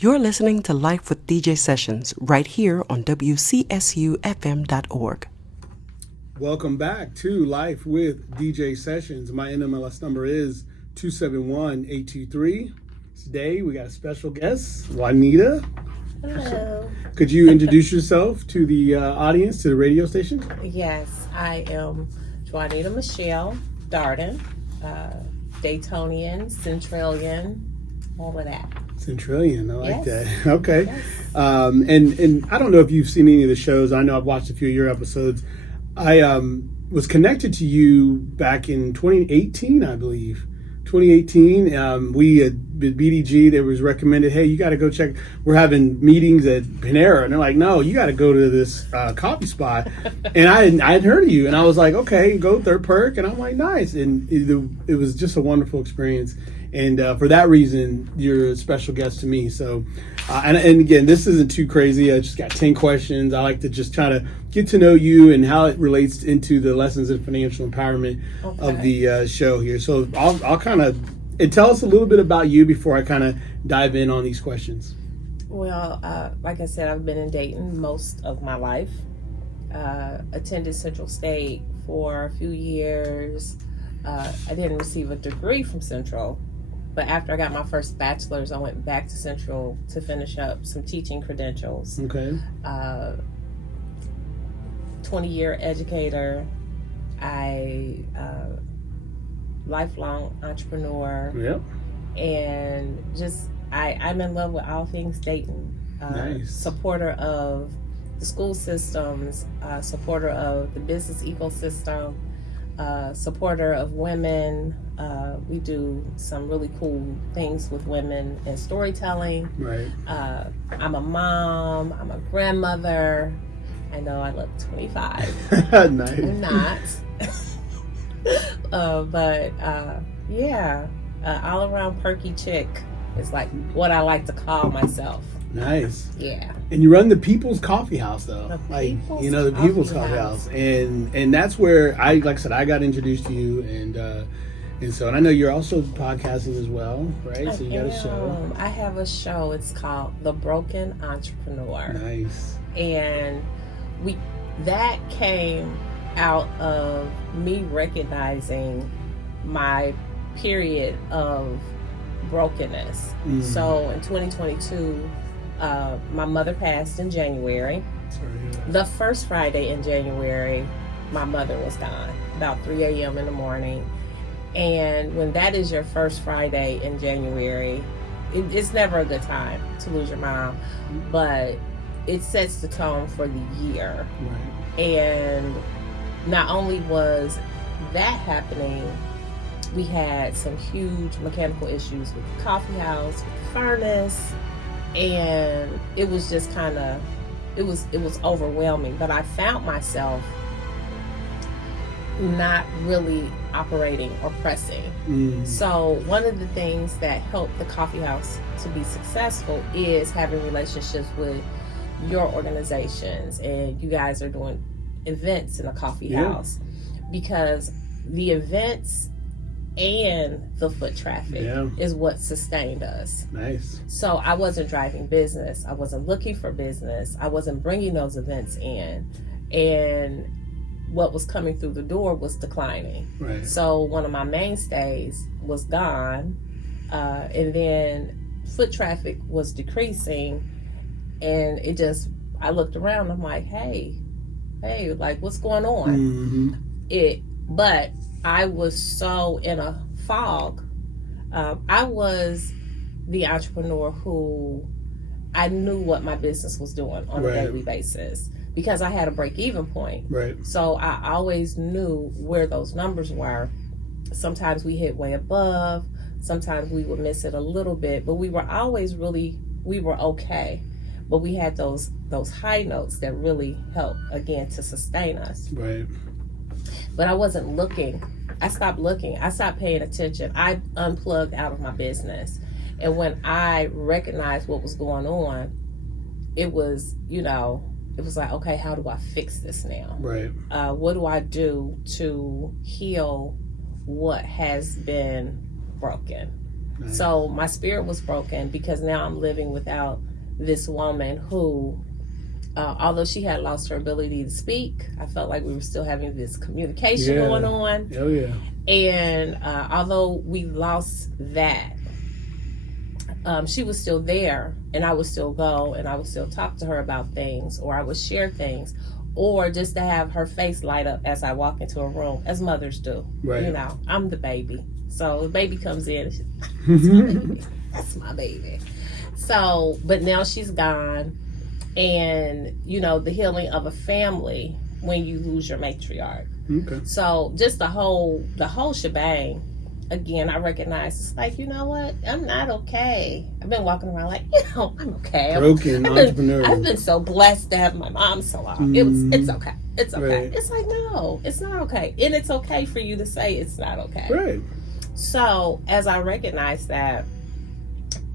You're listening to Life with DJ Sessions right here on WCSUFM.org. Welcome back to Life with DJ Sessions. My NMLS number is 271823. Today we got a special guest, Juanita. Hello. Could you introduce yourself to the audience, to the radio station? Yes, I am Juanita-Michelle Darden, Daytonian, Centralian, all of that. Centralian, I like Yes. that. Okay. Yes. And I don't know if you've seen any of the shows. I know I've watched a few of your episodes. I was connected to you back in 2018, I believe. 2018, we at BDG, there was recommended, hey, you got to go check. We're having meetings at Panera, and they're like, no, you got to go to this coffee spot. And I hadn't heard of you, and I was like, okay, go Third Perk, and I'm like, nice. And it was just a wonderful experience. And for that reason, you're a special guest to me. So, and again, this isn't too crazy. I just got 10 questions. I like to just try to get to know you and how it relates into the lessons in financial empowerment of the show here. So I'll kind of tell us a little bit about you before I kind of dive in on these questions. Well, like I said, I've been in Dayton most of my life. Attended Central State for a few years. I didn't receive a degree from Central. But after I got my first bachelor's, I went back to Central to finish up some teaching credentials. Okay. 20-year educator. I lifelong entrepreneur. Yep. And just I'm in love with all things Dayton. Nice. Supporter of the school systems, supporter of the business ecosystem, supporter of women. We do some really cool things with women in storytelling. Right. I'm a mom. I'm a grandmother. I know I look 25. Nice. I'm not. All around perky chick is like what I like to call myself. Nice. Yeah. And you run the People's Coffeehouse, though. The People's Coffeehouse. And that's where like I said, I got introduced to you, and I know you're also podcasting as well, right? So you got a show. I have a show. It's called The Broken Entrepreneur. Nice. And that came out of me recognizing my period of brokenness. So in 2022, my mother passed in January. Sorry to hear that. The first Friday in January, my mother was gone, about 3 a.m. in the morning. And when that is your first Friday in January, it's never a good time to lose your mom, but it sets the tone for the year. Right. And not only was that happening, we had some huge mechanical issues with the coffee house, with the furnace, and it was just kind of, it was overwhelming. But I found myself not really operating or pressing. So one of the things that helped the coffee house to be successful is having relationships with your organizations, and you guys are doing events in a coffee house, because the events and the foot traffic is what sustained us. Nice. So I wasn't driving business. I wasn't looking for business. I wasn't bringing those events in. And what was coming through the door was declining. Right. So one of my mainstays was gone. And then foot traffic was decreasing. And I looked around. I'm like, hey, like, what's going on? But I was so in a fog. I was the entrepreneur who I knew what my business was doing on a daily basis, because I had a break-even point. Right. So I always knew where those numbers were. Sometimes we hit way above. Sometimes we would miss it a little bit, but we were always we were okay. But we had those high notes that really helped, again, to sustain us. Right. But I wasn't looking. I stopped looking. I stopped paying attention. I unplugged out of my business. And when I recognized what was going on, it was like, okay, how do I fix this now? Right. What do I do to heal what has been broken? Nice. So my spirit was broken because now I'm living without this woman who, although she had lost her ability to speak, I felt like we were still having this communication going on. Oh, yeah. And although we lost that, she was still there, and I would still go and I would still talk to her about things, or I would share things, or just to have her face light up as I walk into a room, as mothers do. Right. You know, I'm the baby. So the baby comes in and she's, that's my baby. That's my baby. So, but now she's gone. And, you know, the healing of a family when you lose your matriarch. Okay. So just the whole shebang. Again, I recognize it's like, you know what? I'm not okay. I've been walking around like, you know, I'm okay. Broken entrepreneur. I've been so blessed to have my mom so long. It's okay. It's okay. Right. It's like, no, it's not okay. And it's okay for you to say it's not okay. Right. So as I recognized that,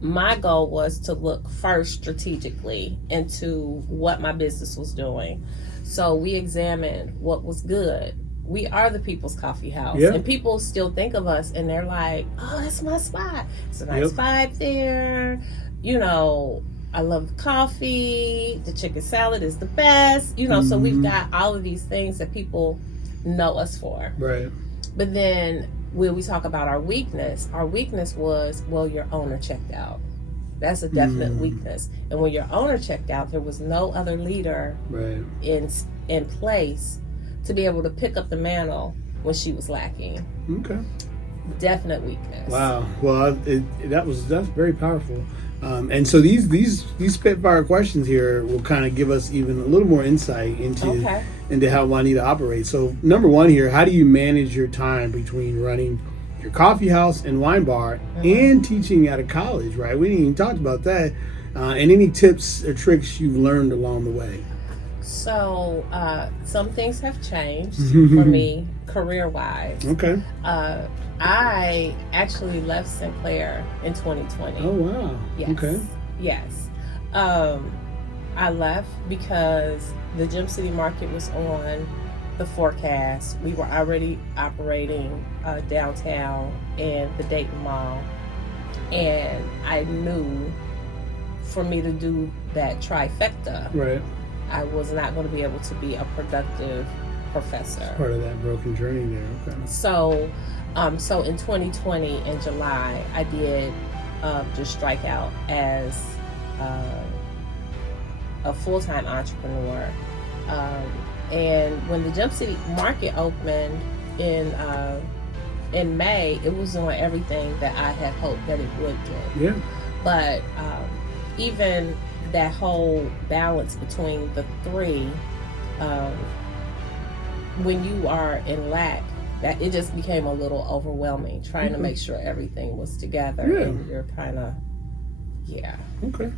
my goal was to look first strategically into what my business was doing. So we examined what was good. We are the people's coffee house. Yeah. And people still think of us and they're like, oh, that's my spot. It's a nice vibe there. You know, I love the coffee. The chicken salad is the best. You know, so we've got all of these things that people know us for. Right. But then when we talk about our weakness was, well, your owner checked out. That's a definite weakness. And when your owner checked out, there was no other leader in place to be able to pick up the mantle when she was lacking. Okay. Definite weakness. Wow. Well, that's very powerful. And so these Spitfire questions here will kind of give us even a little more insight into how Juanita operates. So number one here, how do you manage your time between running your coffee house and wine bar and teaching at a college, right? We didn't even talk about that. And any tips or tricks you've learned along the way? So some things have changed for me career-wise. Okay. I actually left Sinclair in 2020. Oh, wow. Yes. Okay. Yes. I left because the Gem City market was on the forecast. We were already operating downtown in the Dayton Mall. And I knew for me to do that trifecta, Right. I was not going to be able to be a productive professor. Part of that broken journey there. Okay. So in 2020 in July, I did just strike out as a full-time entrepreneur. And when the Gem City market opened in May, it was doing everything that I had hoped that it would do. Yeah. But even that whole balance between the three, when you are in lack, that it just became a little overwhelming trying to make sure everything was together. And you're kind of Okay.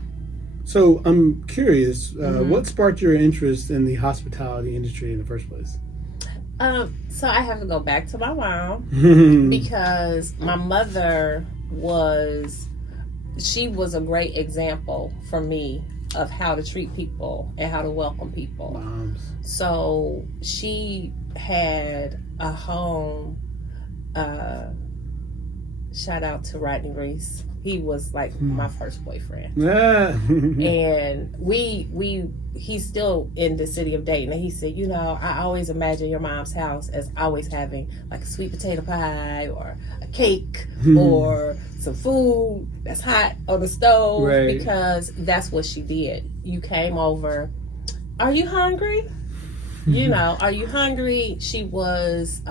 So I'm curious, what sparked your interest in the hospitality industry in the first place? So I have to go back to my mom because my mother was a great example for me of how to treat people and how to welcome people. Moms. So she had a home, shout out to Rodney Reese. He was like my first boyfriend. Yeah. And he's still in the city of Dayton. And he said, you know, I always imagine your mom's house as always having like a sweet potato pie or a cake or some food that's hot on the stove, because that's what she did. You came over, are you hungry? You know, are you hungry? She was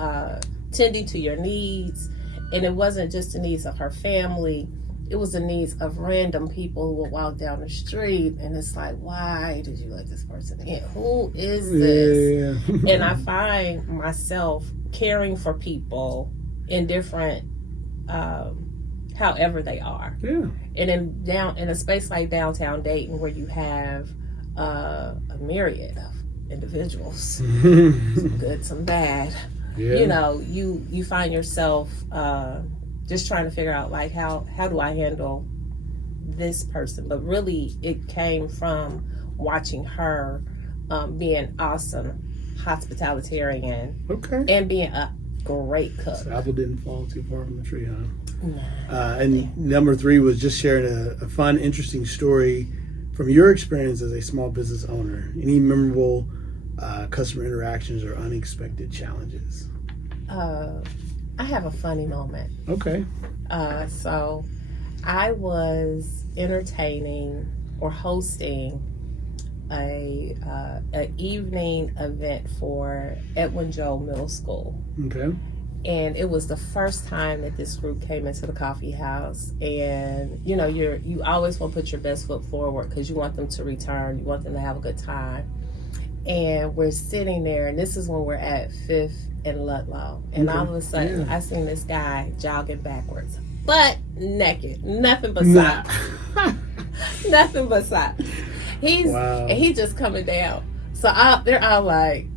tending to your needs. And it wasn't just the needs of her family. It was the needs of random people who would walk down the street, and it's like, why did you let this person in? Who is this? Yeah. And I find myself caring for people in different, however they are. Yeah. And in a space like downtown Dayton, where you have a myriad of individuals, some good, some bad. Yeah. You know, you find yourself just trying to figure out like how do I handle this person, but really it came from watching her being awesome hospitalitarian, and being a great cook. So apple didn't fall too far from the tree, huh? And number 3 was just sharing a fun, interesting story from your experience as a small business owner. Any memorable customer interactions or unexpected challenges? I have a funny moment. Okay. So I was entertaining or hosting a evening event for Edwin Joe Middle School. Okay. And it was the first time that this group came into the coffee house. And you always want to put your best foot forward because you want them to return. You want them to have a good time. And we're sitting there, and this is when we're at 5th and Ludlow. And all of a sudden, I seen this guy jogging backwards, butt naked, nothing but socks, nothing but socks. And he's just coming down. So they're all like,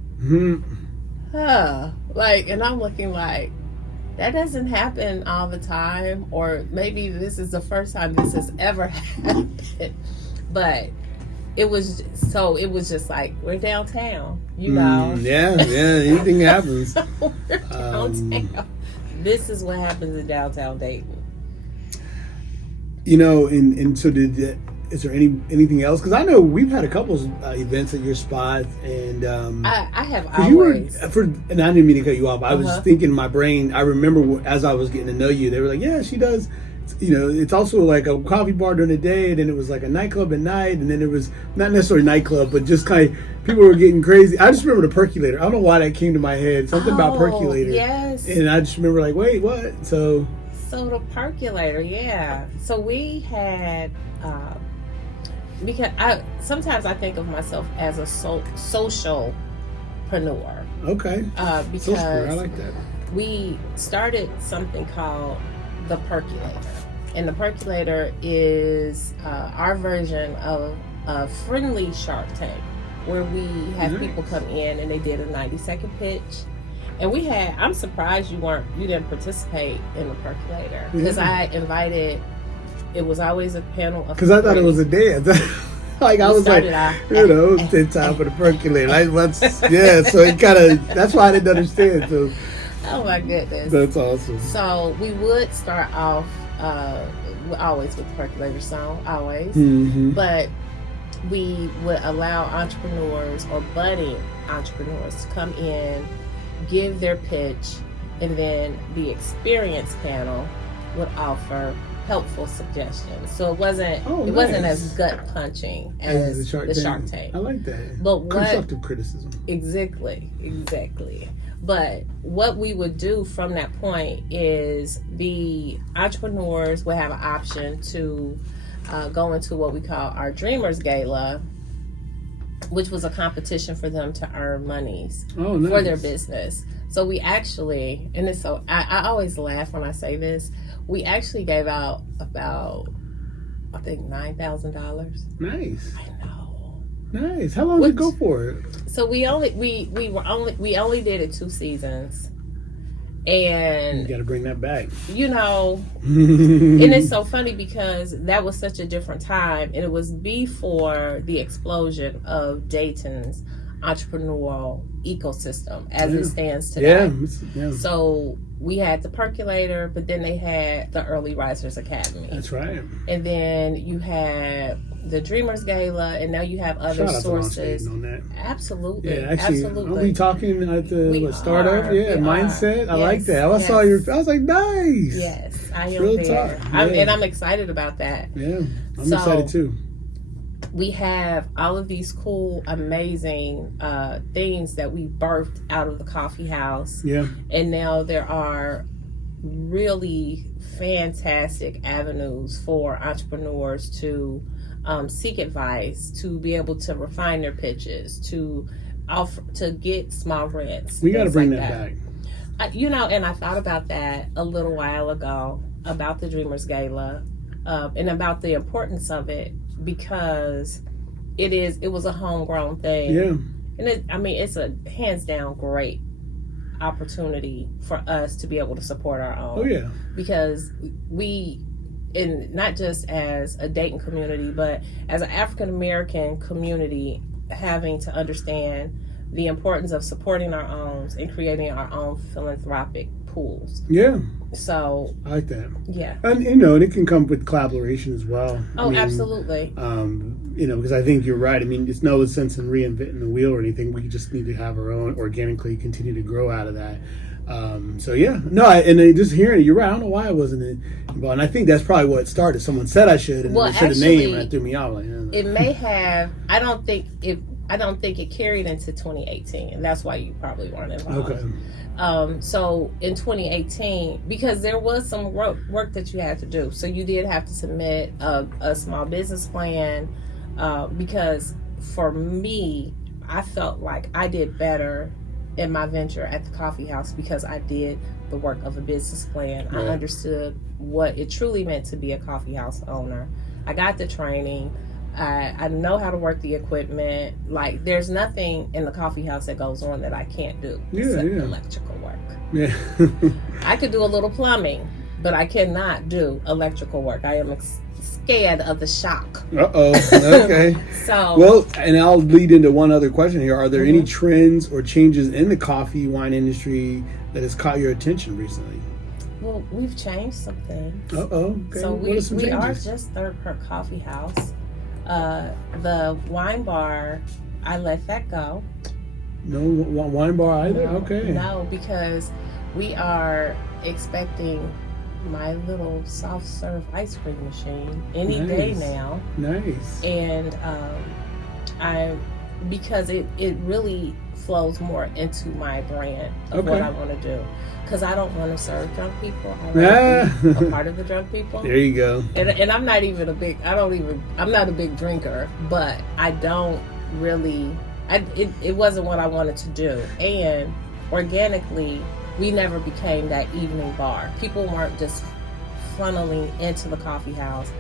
like, and I'm looking like, that doesn't happen all the time, or maybe this is the first time this has ever happened. But it was just like, we're downtown, Yeah, anything happens. We're downtown. This is what happens in downtown Dayton. And so is there anything else? Because I know we've had a couple events at your spot, and I have always. And I didn't mean to cut you off. I was thinking in my brain. I remember as I was getting to know you, they were like, "Yeah, she does." It's also like a coffee bar during the day, and then it was like a nightclub at night, and then it was not necessarily nightclub, but just kind of people were getting crazy. I just remember the percolator. I don't know why that came to my head. Something about percolator. Yes. And I just remember like, wait, what? So the percolator, yeah. So we had. Because sometimes I think of myself as a socialpreneur. Okay. Because I like that. We started something called the Percolator, and the Percolator is our version of a friendly Shark Tank, where we have people come in and they did a 90-second pitch. And I'm surprised you didn't participate in the Percolator, because I invited. It was always a panel of. Because I thought it was a dance. Like I was like, it's time for the percolator. So it kind of, that's why I didn't understand. So, oh my goodness, that's awesome. So we would start off always with the percolator song, always, but we would allow entrepreneurs or budding entrepreneurs to come in, give their pitch, and then the experienced panel would offer helpful suggestions. So it wasn't as gut punching as the Shark Tank. I like that. But constructive criticism. Exactly. But what we would do from that point is the entrepreneurs would have an option to go into what we call our Dreamers Gala, which was a competition for them to earn monies for their business. So we actually, and it's so I always laugh when I say this, we actually gave out about, I think, $9,000. Nice. I know. Nice. How long did it go for? So we only did it 2 seasons, and you got to bring that back. And it's so funny because that was such a different time, and it was before the explosion of Dayton's entrepreneurial ecosystem as it stands today. Yeah. So we had the Percolator, but then they had the Early Risers Academy. That's right. And then you had the Dreamers Gala, and now you have other sources. On that. Absolutely. Yeah, actually, absolutely. Are we talking at the startup? Yeah, mindset. I like that. I saw I was like, nice. Yes, I am Real there. talk. And I'm excited about that. Yeah, I'm excited too. We have all of these cool, amazing things that we birthed out of the coffee house. Yeah. And now there are really fantastic avenues for entrepreneurs to seek advice, to be able to refine their pitches, to get small grants. We got to bring that back. And I thought about that a little while ago, about the Dreamers Gala, and about the importance of it, because it was a homegrown thing. Yeah. And it's a hands down great opportunity for us to be able to support our own. Oh yeah. Because not just as a Dayton community, but as an African American community, having to understand the importance of supporting our own and creating our own philanthropic pools. Yeah. So I like that. yeah. And and it can come with collaboration as well. Oh, absolutely. Because I think you're right. I mean, it's no sense in reinventing the wheel or anything. We just need to have our own organically continue to grow out of that. Just hearing it, you're right. I don't know why I wasn't involved, and I think that's probably what started. Someone said I should, and they said a name, and that threw me off. Like, it may have. I don't think it carried into 2018, and that's why you probably weren't involved. Okay. So in 2018, because there was some work that you had to do, so you did have to submit a small business plan. Because for me, I felt like I did better in my venture at the coffee house because I did the work of a business plan. Right. I understood what it truly meant to be a coffee house owner. I got the training. I know how to work the equipment. Like, there's nothing in the coffee house that goes on that I can't do except electrical work. Yeah. I could do a little plumbing, but I cannot do electrical work. I am scared of the shock. Okay. So well, and I'll lead into one other question here. Are there any trends or changes in the coffee wine industry that has caught your attention recently? Well, we've changed some things. Okay. So what are some we are changes? just Third Perk Coffeehouse. The wine bar, I let that go. No wine bar either? Okay. No, because we are expecting my little soft serve ice cream machine any day now. Nice. And because it really flows more into my brand of what I want to do. Because I don't want to serve drunk people. I want to be a part of the drunk people. There you go. And I'm not even I'm not a big drinker, but I don't really, it wasn't what I wanted to do. And organically, we never became that evening bar. People weren't just funneling into the coffee house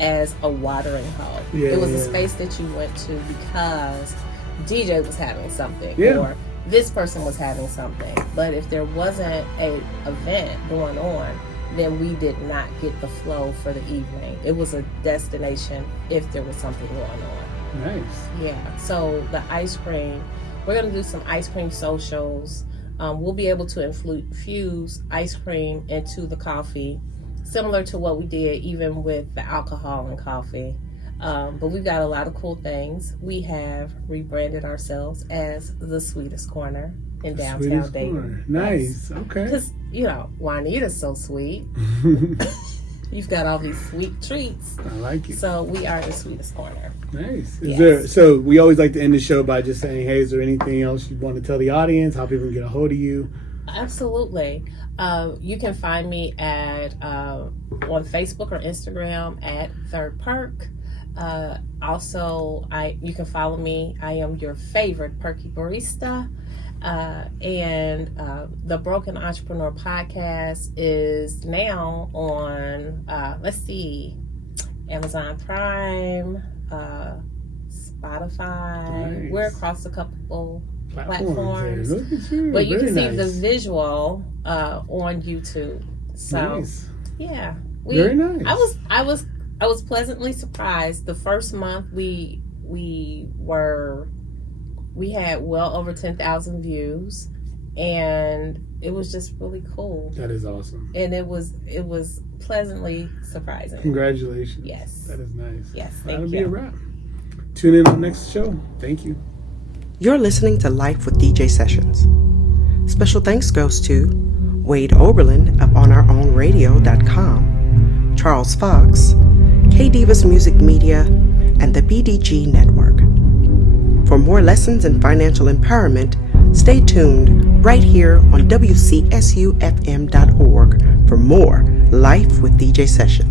as a watering hole. It was a space that you went to because DJ was having something or this person was having something. But if there wasn't a event going on, then we did not get the flow for the evening. It was a destination if there was something going on. Nice. Yeah. So the ice cream, we're going to do some ice cream socials. We'll be able to infuse ice cream into the coffee, similar to what we did even with the alcohol and coffee. But we've got a lot of cool things. We have rebranded ourselves as the Sweetest Corner in downtown Dayton. Nice. Okay. Because, Juanita's so sweet. You've got all these sweet treats. I like it. So we are the Sweetest Corner. Nice. So we always like to end the show by just saying, hey, is there anything else you want to tell the audience? How people can get a hold of you? Absolutely. You can find me at on Facebook or Instagram at Third Perk. Also, you can follow me. I am your favorite perky barista. And the Broken Entrepreneur podcast is now on, Amazon Prime, Spotify. Nice. We're across a couple platforms. Look at you. But you Very can see nice. the visual on YouTube. So nice. yeah, Very nice. I was pleasantly surprised. The first month we had well over 10,000 views, and it was just really cool. That is awesome. And it was pleasantly surprising. Congratulations. Yes. That is nice. Yes, That'll thank be you. a wrap. Tune in on the next show. Thank you. You're listening to Life with DJ Sessions. Special thanks goes to Wade Oberlin of OnOurOwnRadio.com, Charles Fox, K-Divas Music Media, and the BDG Network. For more lessons in financial empowerment, stay tuned right here on WCSUFM.org for more Life with DJ Sessions.